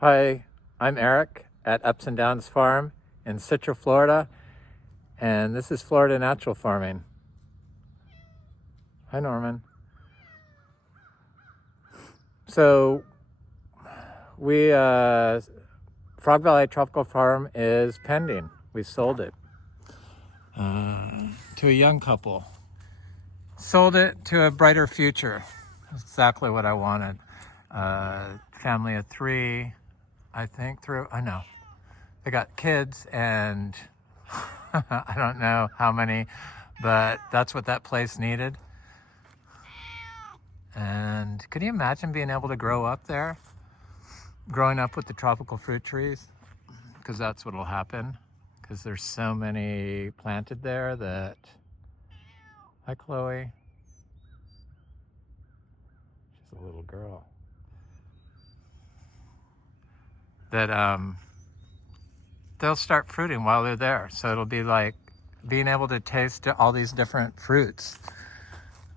Hi, I'm Eric at Ups and Downs Farm in Citra, Florida, and this is Florida Natural Farming. Hi, Norman. So Frog Valley Tropical Farm is pending. We sold it to a young couple. Sold it to a brighter future. That's exactly what I wanted. Family of 3, I think. I know. They got kids and I don't know how many, but that's what that place needed. And can you imagine being able to grow up there? Growing up with the tropical fruit trees? Because that's what'll happen. Because there's so many planted there that... Hi, Chloe. She's a little girl. That they'll start fruiting while they're there. So it'll be like being able to taste all these different fruits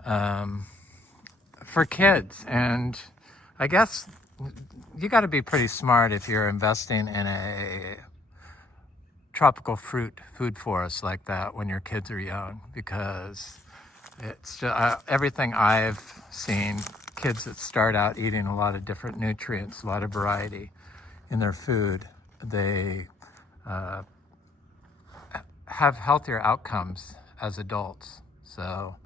for kids. And I guess you got to be pretty smart if you're investing in a tropical food forest like that when your kids are young, because it's just, everything I've seen, kids that start out eating a lot of different nutrients, a lot of variety in their food, they have healthier outcomes as adults. So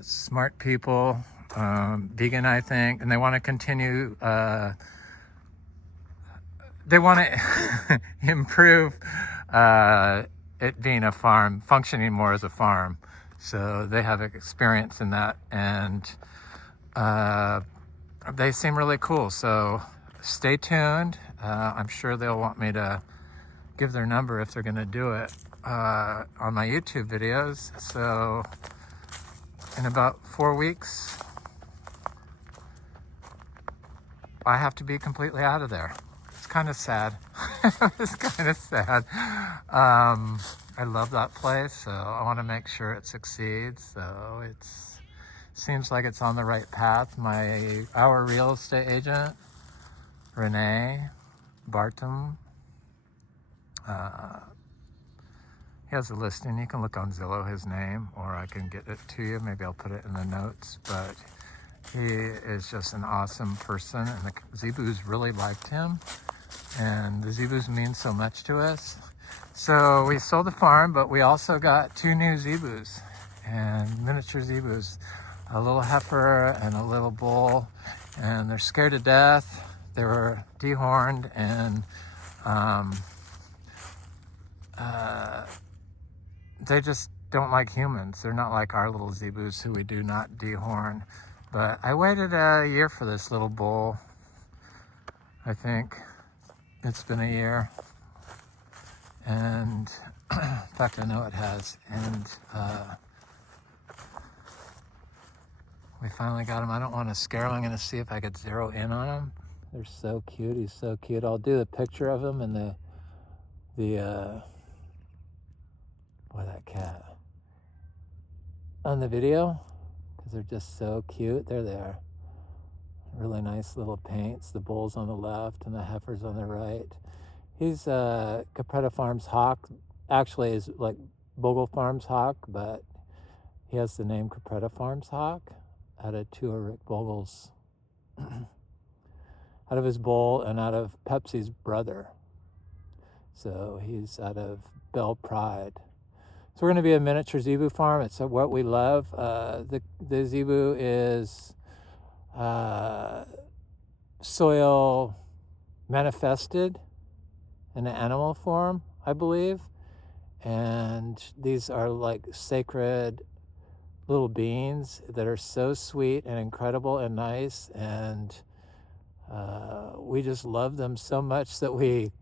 smart people, vegan, I think, and they want to continue, they want to improve it being a farm, functioning more as a farm. So they have experience in that, and they seem really cool. So stay tuned. I'm sure they'll want me to give their number if they're going to do it on my YouTube videos. So in about 4 weeks, I have to be completely out of there. It's kind of sad. It's kind of sad. I love that place, so I want to make sure it succeeds. So it seems like it's on the right path. Our real estate agent, Renee Bartum, he has a listing. You can look on Zillow, his name, or I can get it to you. Maybe I'll put it in the notes. But he is just an awesome person, and the zebus really liked him. And the zebus mean so much to us. So we sold the farm, but we also got 2 new zebus, and miniature zebus, a little heifer and a little bull, and they're scared to death. They were dehorned, and they just don't like humans. They're not like our little zebus who we do not dehorn. But I waited a year for this little bull. I think it's been a year. And in fact, I know it has. And we finally got him. I don't want to scare him. I'm going to see if I could zero in on him. They're so cute. He's so cute. I'll do the picture of him and boy, that cat on the video, because they're just so cute. They're there. Really nice little paints. The bull's on the left and the heifer's on the right. He's Capretta Farms hawk. Actually, is like Bogle Farms hawk, but he has the name Capretta Farms hawk out of 2 of Rick Bogle's, out of his bull and out of Pepsi's brother. So he's out of Belle Pride. So we're going to be a miniature zebu farm. It's what we love. The zebu is soil manifested in an animal form, I believe. And these are like sacred little beings that are so sweet and incredible and nice. And we just love them so much that we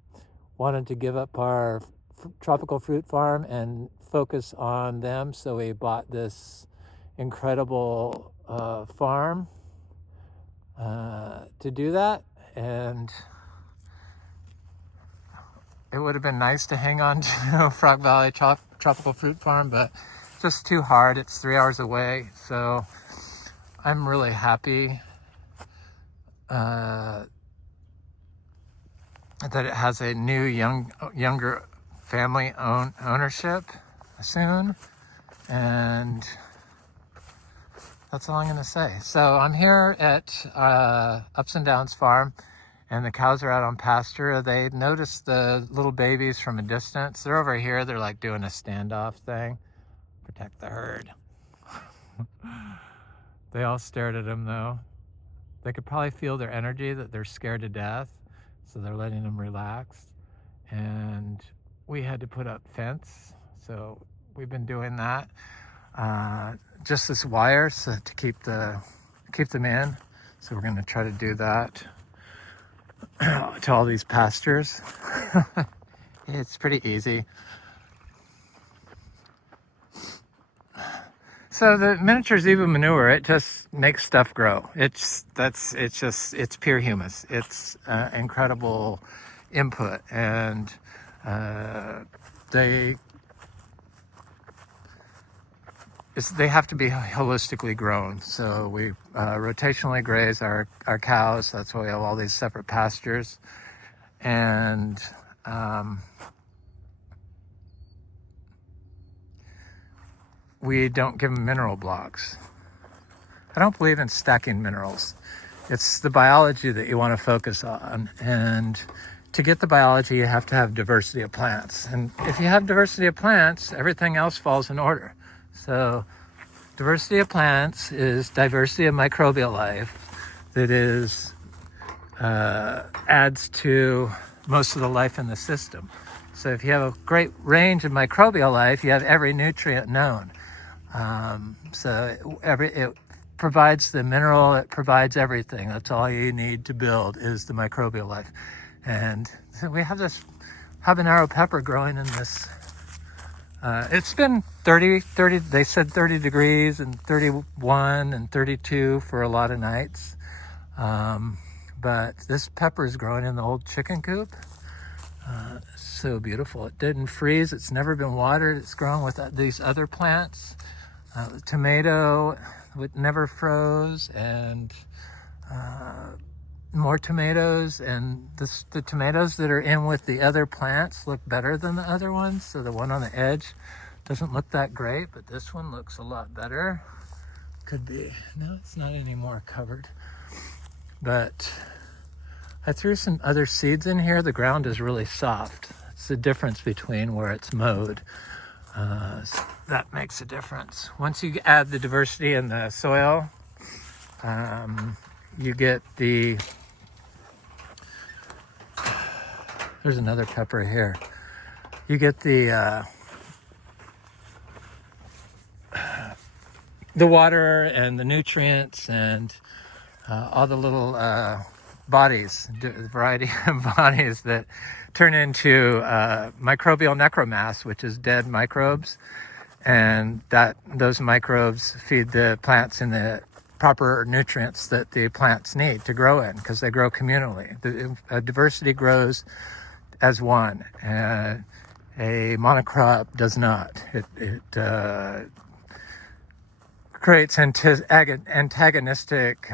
wanted to give up our tropical fruit farm and focus on them. So we bought this incredible farm to do that. And it would have been nice to hang on to Frog Valley Tropical Fruit Farm, but just too hard. It's 3 hours away. So I'm really happy that it has a new younger family ownership soon, and that's all I'm going to say. So I'm here at Ups and Downs Farm, and the cows are out on pasture. They noticed the little babies from a distance. They're over here. They're like doing a standoff thing, protect the herd. They all stared at him though. They could probably feel their energy, that they're scared to death, so they're letting them relax. And we had to put up fence, so we've been doing that. Just this wire so to keep them in. So we're going to try to do that to all these pastures. It's pretty easy. So the miniature zebu manure, it just makes stuff grow. It's pure humus. It's incredible input, and they have to be holistically grown. So we rotationally graze our cows. That's why we have all these separate pastures, and we don't give them mineral blocks. I don't believe in stacking minerals. It's the biology that you want to focus on. And to get the biology, you have to have diversity of plants. And if you have diversity of plants, everything else falls in order. So diversity of plants is diversity of microbial life that adds to most of the life in the system. So if you have a great range of microbial life, you have every nutrient known. So it provides the mineral, it provides everything. That's all you need to build is the microbial life. And so we have this habanero pepper growing in this. It's been 30, they said 30 degrees and 31 and 32 for a lot of nights. But this pepper is growing in the old chicken coop. So beautiful. It didn't freeze. It's never been watered. It's grown with these other plants. The tomato, it never froze, and more tomatoes. And the tomatoes that are in with the other plants look better than the other ones. So the one on the edge doesn't look that great, but this one looks a lot better. Could be. No, it's not any more covered. But I threw some other seeds in here. The ground is really soft. It's the difference between where it's mowed. So that makes a difference. Once you add the diversity in the soil, you get there's another pepper here. You get the water and the nutrients and all the little bodies, the variety of bodies that turn into microbial necromass, which is dead microbes, and those microbes feed the plants in the proper nutrients that the plants need to grow in, because they grow communally. The diversity grows as one. A monocrop does not. It creates antagonistic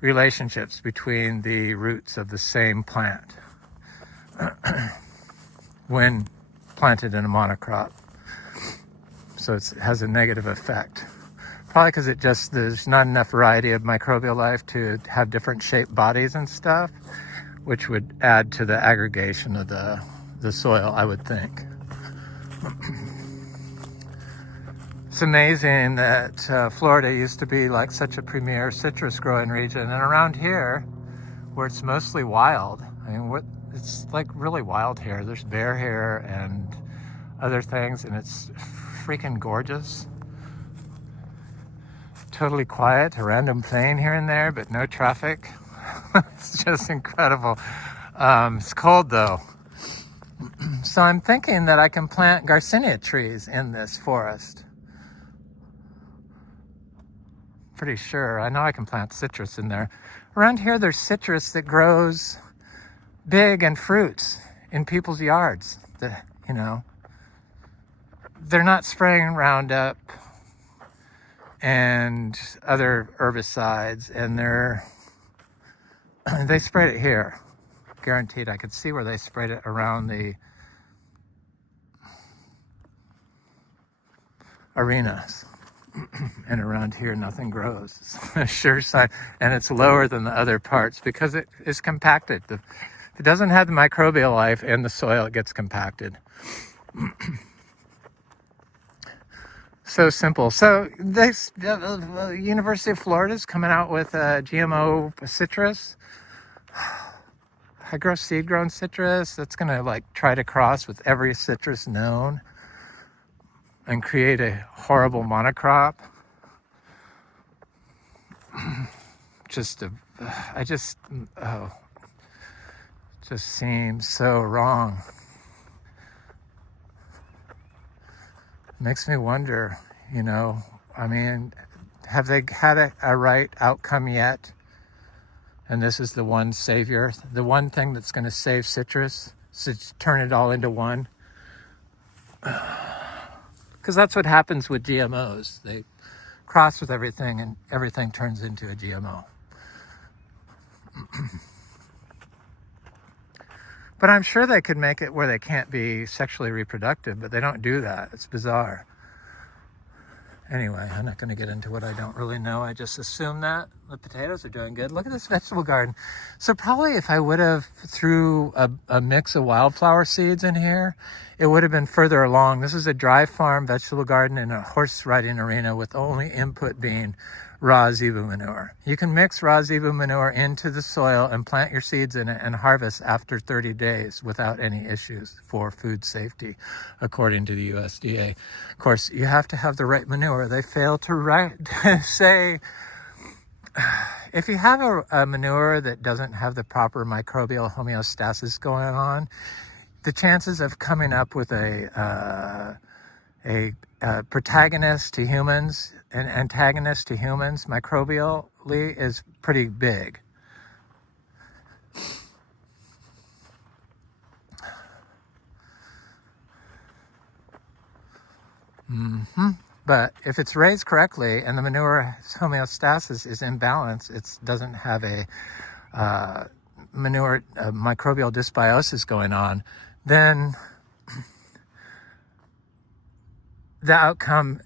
relationships between the roots of the same plant when planted in a monocrop. So it has a negative effect. Probably because there's not enough variety of microbial life to have different shaped bodies and stuff, which would add to the aggregation of the soil, I would think. It's amazing that Florida used to be like such a premier citrus growing region, and around here, where it's mostly wild, I mean, it's like really wild here. There's bear here and other things, and it's freaking gorgeous. Totally quiet, a random plane here and there, but no traffic. It's just incredible. It's cold though. So I'm thinking that I can plant Garcinia trees in this forest. Pretty sure. I know I can plant citrus in there. Around here, there's citrus that grows big and fruits in people's yards. They're not spraying Roundup and other herbicides, and they sprayed it here. guaranteed I could see where they sprayed it around the arenas. And around here, nothing grows. It's a sure sign. And it's lower than the other parts because it is compacted. If it doesn't have the microbial life in the soil, it gets compacted. So simple. So this University of Florida is coming out with GMO citrus. I grow seed-grown citrus. That's going to like try to cross with every citrus known and create a horrible monocrop. Just seems so wrong. Makes me wonder, I mean, have they had a right outcome yet? And this is the one savior, the one thing that's going to save citrus, so turn it all into one. Because that's what happens with GMOs. They cross with everything and everything turns into a GMO. But I'm sure they could make it where they can't be sexually reproductive, but they don't do that. It's bizarre. Anyway, I'm not going to get into what I don't really know. I just assume that the potatoes are doing good. Look at this vegetable garden. So probably if I would have threw a mix of wildflower seeds in here, it would have been further along. This is a dry farm vegetable garden in a horse riding arena with the only input being raw zebu manure. You can mix raw zebu manure into the soil and plant your seeds in it and harvest after 30 days without any issues for food safety, according to the USDA. Of course, you have to have the right manure. They fail to say, if you have a manure that doesn't have the proper microbial homeostasis going on, the chances of coming up with a protagonist to humans, an antagonist to humans microbially is pretty big. But if it's raised correctly and the manure homeostasis is in balance, it doesn't have a microbial dysbiosis going on, then the outcome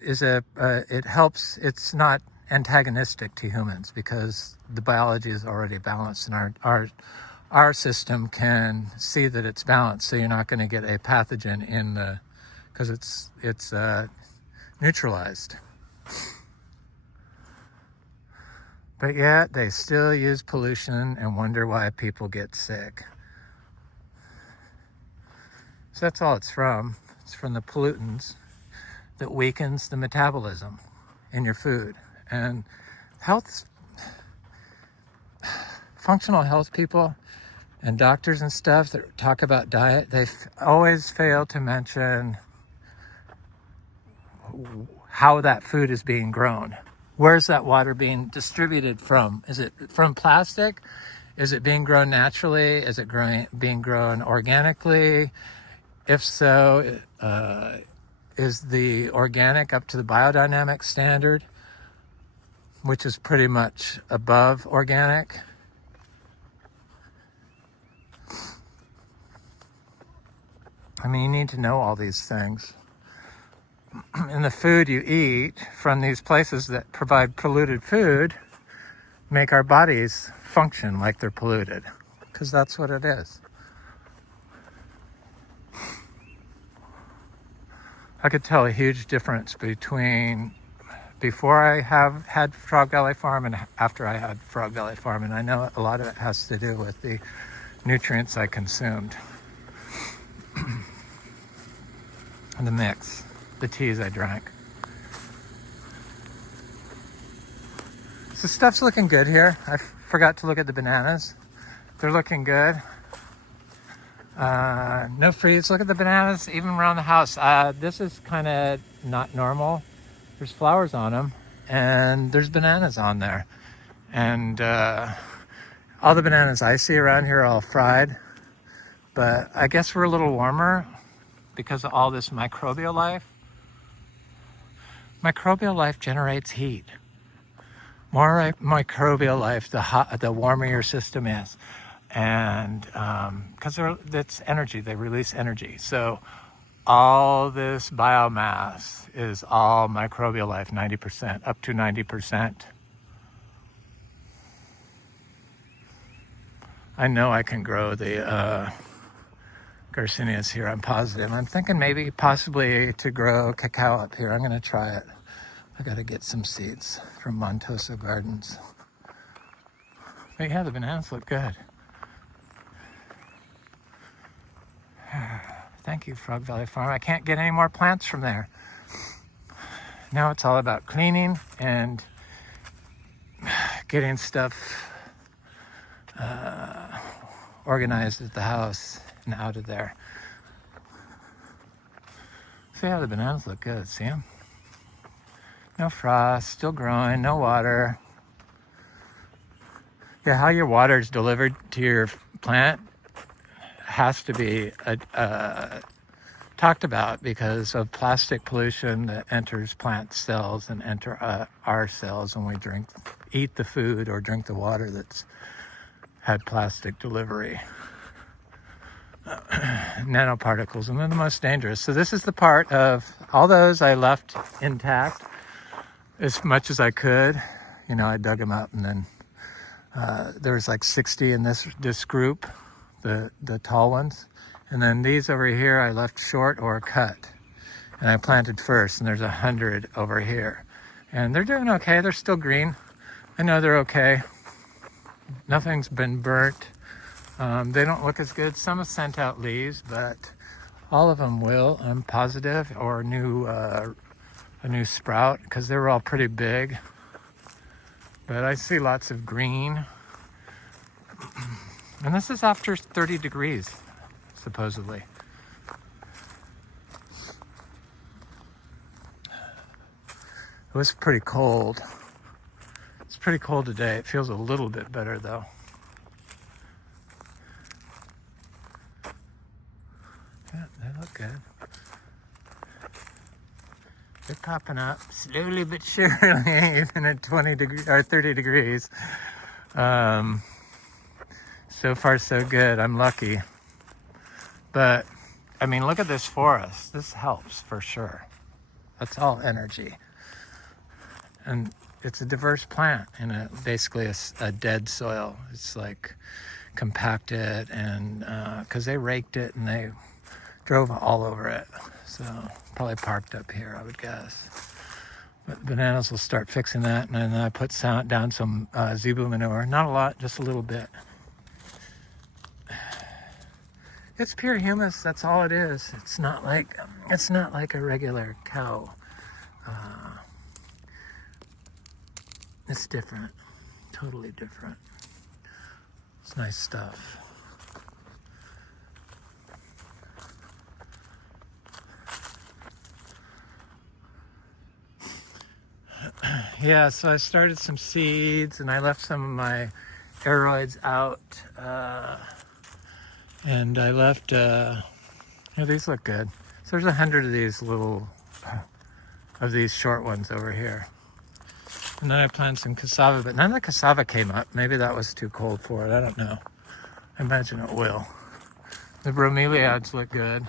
it helps. It's not antagonistic to humans because the biology is already balanced, and our system can see that it's balanced. So you're not going to get a pathogen in the, because it's neutralized. But yet they still use pollution and wonder why people get sick. So that's all it's from. It's from the pollutants that weakens the metabolism in your food. And functional health people and doctors and stuff that talk about diet, they always fail to mention how that food is being grown. Where's that water being distributed from? Is it from plastic? Is it being grown naturally? Is it being grown organically? If so, is the organic up to the biodynamic standard, which is pretty much above organic? I mean, you need to know all these things. And the food you eat from these places that provide polluted food make our bodies function like they're polluted, because that's what it is. I could tell a huge difference between before I had Frog Valley Farm and after I had Frog Valley Farm, and I know a lot of it has to do with the nutrients I consumed and the mix, the teas I drank. So stuff's looking good here. I forgot to look at the bananas. They're looking good. No freeze. Look at the bananas even around the house. This is kind of not normal. There's flowers on them and there's bananas on there. And all the bananas I see around here are all fried. But I guess we're a little warmer because of all this microbial life. Microbial life generates heat. More microbial life, the warmer your system is. And because that's energy, they release energy. So all this biomass is all microbial life, 90%, up to 90%. I know I can grow the Garcinias here, I'm positive. I'm thinking maybe possibly to grow cacao up here. I'm going to try it. I got to get some seeds from Montoso Gardens. But yeah, the bananas look good. Thank you, Frog Valley Farm. I can't get any more plants from there. Now it's all about cleaning and getting stuff organized at the house and out of there. So yeah, the bananas look good. See them? No frost, still growing, no water. Yeah, how your water is delivered to your plant has to be talked about because of plastic pollution that enters plant cells and enter our cells when we eat the food or drink the water that's had plastic delivery. Nanoparticles, and they're the most dangerous. So this is the part of all those I left intact as much as I could. You know, I dug them up, and then there was like 60 in this group, the tall ones. And then these over here I left short or cut. And I planted first, and there's 100 over here. And they're doing okay. They're still green. I know they're okay. Nothing's been burnt. They don't look as good. Some have sent out leaves, but all of them will, I'm positive, or a new sprout, because they were all pretty big. But I see lots of green. And this is after 30 degrees. Supposedly. It was pretty cold. It's pretty cold today. It feels a little bit better though. Yeah, they look good. They're popping up slowly but surely, even at 20 degrees or 30 degrees. So far so good. I'm lucky. But, I mean, look at this forest. This helps for sure. That's all energy. And it's a diverse plant in basically a dead soil. It's like compacted, and because they raked it and they drove all over it. So probably parked up here, I would guess. But bananas will start fixing that. And then I put down some zebu manure. Not a lot, just a little bit. It's pure humus. That's all it is. It's not like a regular cow. It's different, totally different. It's nice stuff. Yeah, so I started some seeds, and I left some of my aeroids out. And I left, these look good. So there's 100 of these these short ones over here. And then I planted some cassava, but none of the cassava came up. Maybe that was too cold for it, I don't know. I imagine it will. The bromeliads look good.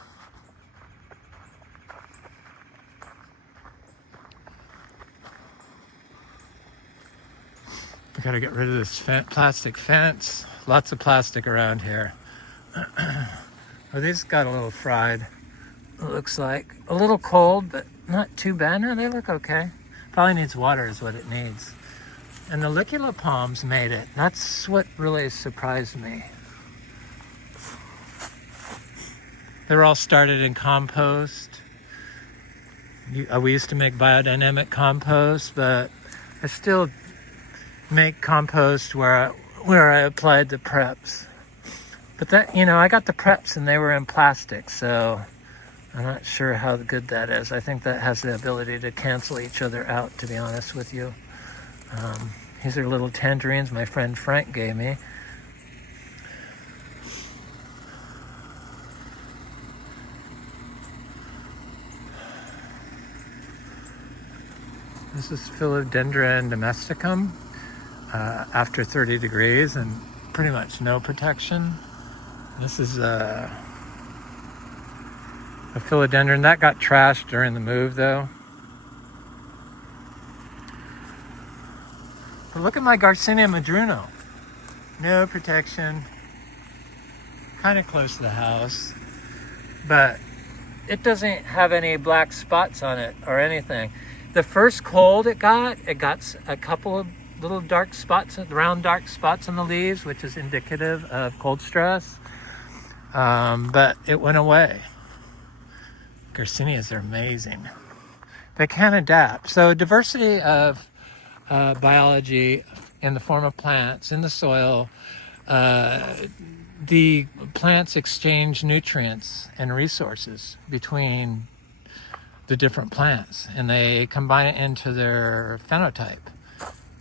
I gotta get rid of this plastic fence. Lots of plastic around here. Oh, these got a little fried. It looks like a little cold, but not too bad. No, they look okay. Probably needs water is what it needs. And the licula palms made it. That's what really surprised me. They were all started in compost. We used to make biodynamic compost, but I still make compost where I applied the preps. But that, I got the preps and they were in plastic, so I'm not sure how good that is. I think that has the ability to cancel each other out, to be honest with you. These are little tangerines my friend Frank gave me. This is Philodendron domesticum after 30 degrees, and pretty much no protection. This is a philodendron that got trashed during the move though. But look at my Garcinia madruno. No protection. Kind of close to the house. But it doesn't have any black spots on it or anything. The first cold it got a couple of little dark spots, round dark spots on the leaves, which is indicative of cold stress. But it went away. Garcinias are amazing. They can adapt. So diversity of biology in the form of plants in the soil. The plants exchange nutrients and resources between the different plants, and they combine it into their phenotype.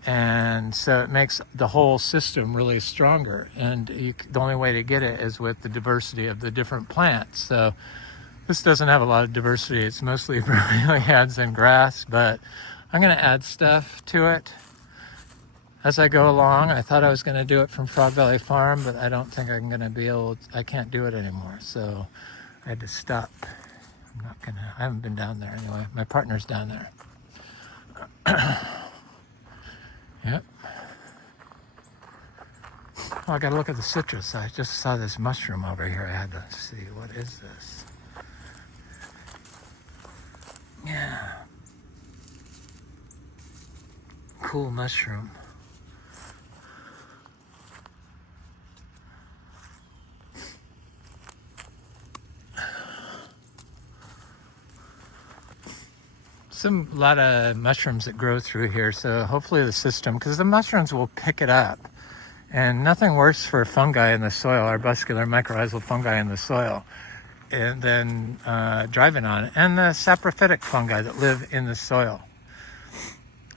And so it makes the whole system really stronger. And the only way to get it is with the diversity of the different plants. So this doesn't have a lot of diversity. It's mostly bromeliads and grass, but I'm going to add stuff to it as I go along. I thought I was going to do it from Frog Valley Farm, but I don't think I'm going to be able to, I can't do it anymore. So I had to stop. I haven't been down there anyway. My partner's down there. Yep. Oh, I got to look at the citrus. I just saw this mushroom over here. I had to see, what is this? Yeah. Cool mushroom. A lot of mushrooms that grow through here, so hopefully the system, because the mushrooms will pick it up, and nothing worse for fungi in the soil, arbuscular mycorrhizal fungi in the soil, and then driving on it, and the saprophytic fungi that live in the soil.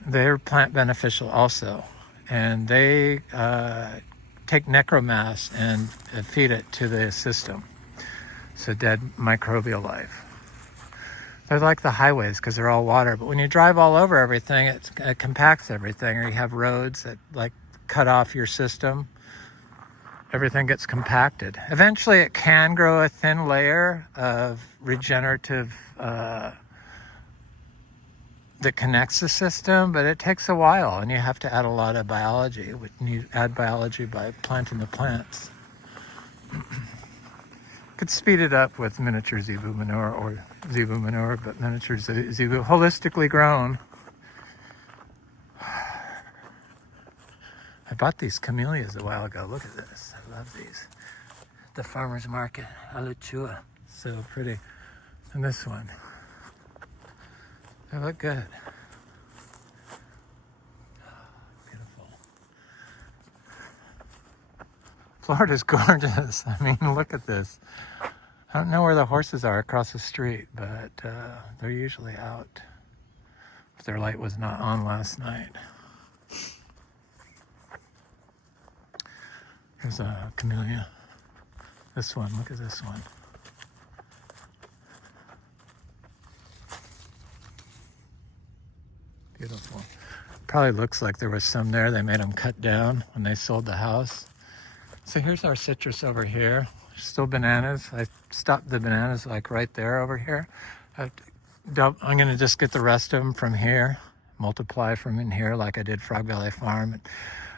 They're plant beneficial also, and they take necromass and feed it to the system, so dead microbial life. They're like the highways because they're all water, but when you drive all over everything, it compacts everything, or you have roads that like cut off your system. Everything gets compacted. Eventually it can grow a thin layer of regenerative that connects the system, but it takes a while, and you have to add a lot of biology. You add biology by planting the plants. Could speed it up with miniature zebu manure or zebu manure, but miniature zebu holistically grown. I bought these camellias a while ago. Look at this. I love these. The farmer's market, Alachua. So pretty. And this one. They look good. Beautiful. Florida's gorgeous. I mean, look at this. I don't know where the horses are across the street, but they're usually out. But their light was not on last night. Here's a camellia. This one, look at this one. Beautiful. Probably looks like there was some there. They made them cut down when they sold the house. So here's our citrus over here. Still bananas. I stopped the bananas like right there over here. I'm going to just get the rest of them from here, multiply from in here like I did Frog Valley Farm. And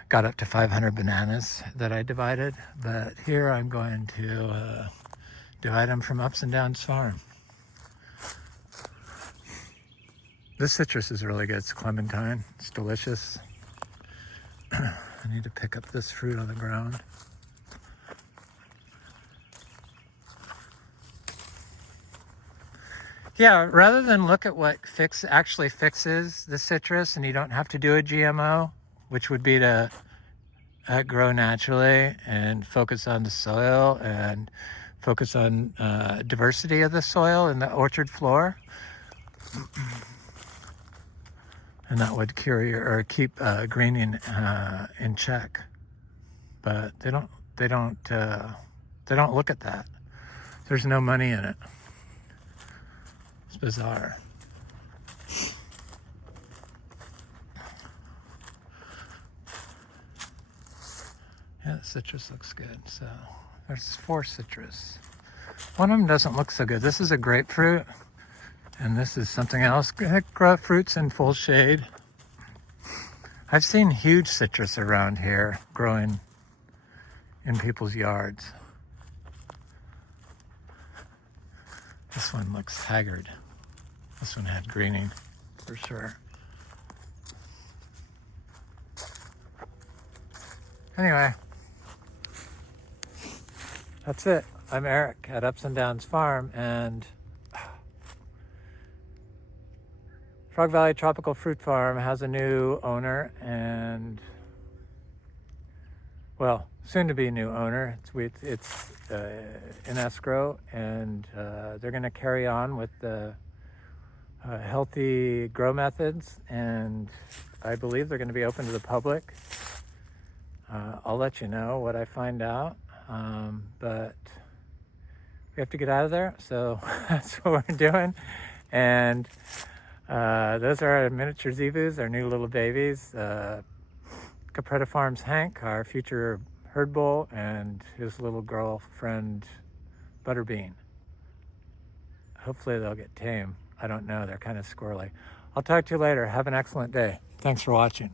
got up to 500 bananas that I divided. But here I'm going to divide them from Ups and Downs Farm. This citrus is really good. It's clementine. It's delicious. I need to pick up this fruit on the ground. Yeah, rather than look at what actually fixes the citrus, and you don't have to do a GMO, which would be to grow naturally and focus on the soil and focus on diversity of the soil in the orchard floor. And that would cure or keep greening in check. But they don't look at that. There's no money in it. It's bizarre. Yeah, the citrus looks good. So there's 4 citrus. One of them doesn't look so good. This is a grapefruit, and this is something else. Grapefruit's in full shade. I've seen huge citrus around here growing in people's yards. This one looks haggard. This one had greening for sure. Anyway, that's it. I'm Eric at Ups and Downs Farm, and Frog Valley Tropical Fruit Farm has a new owner, and well, soon to be new owner. It's in escrow, and they're going to carry on with the healthy grow methods, and I believe they're going to be open to the public. I'll let you know what I find out, but we have to get out of there, so that's what we're doing. And those are our miniature zebus, our new little babies. Capretta Farms Hank, our future herd bull, and his little girlfriend Butterbean. Hopefully they'll get tame. I don't know, they're kind of squirrely. I'll talk to you later. Have an excellent day. Thanks for watching.